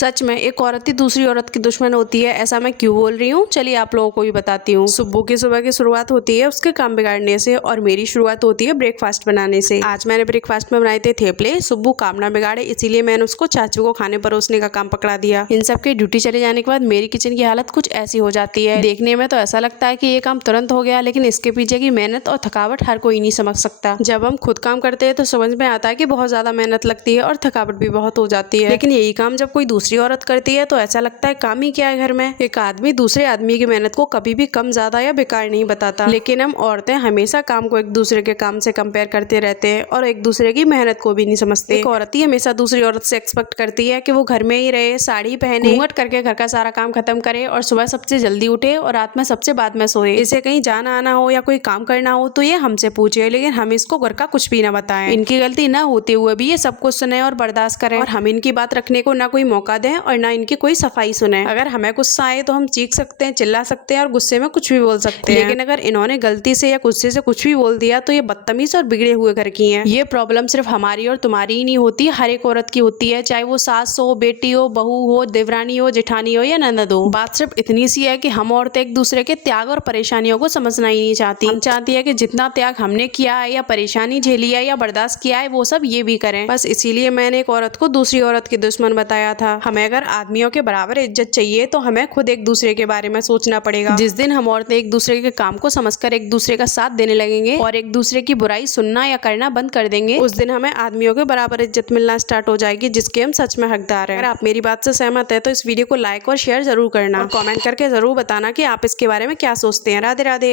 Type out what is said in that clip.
सच में एक औरत ही दूसरी औरत की दुश्मन होती है, ऐसा मैं क्यों बोल रही हूँ? चलिए आप लोगों को भी बताती हूँ। सुब्बू की सुबह की शुरुआत होती है उसके काम बिगाड़ने से और मेरी शुरुआत होती है ब्रेकफास्ट बनाने से। आज मैंने ब्रेकफास्ट में बनाए थे थेपले। सुब्बू काम ना बिगाड़े इसीलिए मैंने उसको चाचू को खाने परोसने का काम पकड़ा दिया। इन सब के ड्यूटी चले जाने के बाद मेरी किचन की हालत कुछ ऐसी हो जाती है। देखने में तो ऐसा लगता है कि ये काम तुरंत हो गया, लेकिन इसके पीछे की मेहनत और थकावट हर कोई नहीं समझ सकता। जब हम खुद काम करते हैं तो समझ में आता है कि बहुत ज्यादा मेहनत लगती है और थकावट भी बहुत हो जाती है, लेकिन यही काम जब कोई दूसरी औरत करती है तो ऐसा लगता है काम ही क्या है घर में। एक आदमी दूसरे आदमी की मेहनत को कभी भी कम ज्यादा या बेकार नहीं बताता, लेकिन हम औरतें हमेशा काम को एक दूसरे के काम से कंपेयर करते रहते हैं और एक दूसरे की मेहनत को भी नहीं समझते। एक औरत ही हमेशा दूसरी औरत से एक्सपेक्ट करती है कि वो घर में ही रहे, साड़ी पहने, घूंघट करके घर का सारा काम खत्म करे और सुबह सबसे जल्दी उठे और रात में सबसे बाद में सोए। इसे कहीं जाना आना हो या कोई काम करना हो तो ये हमसे पूछे, लेकिन हम इसको घर का कुछ भी ना बताएं। इनकी गलती ना होते हुए भी ये सब कुछ सुने और बर्दाश्त करें और हम इनकी बात रखने को ना कोई मौका दें और ना इनकी कोई सफाई सुने। अगर हमें गुस्सा आए तो हम चीख सकते हैं, चिल्ला सकते हैं और गुस्से में कुछ भी बोल सकते हैं, लेकिन अगर इन्होंने गलती से या गुस्से से कुछ भी बोल दिया तो ये बदतमीज और बिगड़े हुए घर की हैं। ये प्रॉब्लम सिर्फ हमारी और तुम्हारी ही नहीं होती, हर एक औरत की होती है, चाहे वो सास हो, बेटी हो, बहू हो, देवरानी हो, जेठानी हो या ननद हो। बात सिर्फ इतनी सी है कि हम औरतें एक दूसरे के त्याग और परेशानियों को समझना ही नहीं चाहती। हम चाहती है कि जितना त्याग हमने किया है या परेशानी झेली है या बर्दाश्त किया है वो सब ये भी करें। बस इसीलिए मैंने एक औरत को दूसरी औरत की दुश्मन बताया था। हमें अगर आदमियों के बराबर इज्जत चाहिए तो हमें खुद एक दूसरे के बारे में सोचना पड़ेगा। जिस दिन हम औरतें एक दूसरे के काम को समझकर एक दूसरे का साथ देने लगेंगे और एक दूसरे की बुराई सुनना या करना बंद कर देंगे, उस दिन हमें आदमियों के बराबर इज्जत मिलना स्टार्ट हो जाएगी, जिसके हम सच में हकदार हैं। अगर आप मेरी बात से सहमत है तो इस वीडियो को लाइक और शेयर जरूर करना और कमेंट करके जरूर बताना कि आप इसके बारे में क्या सोचते हैं। राधे राधे।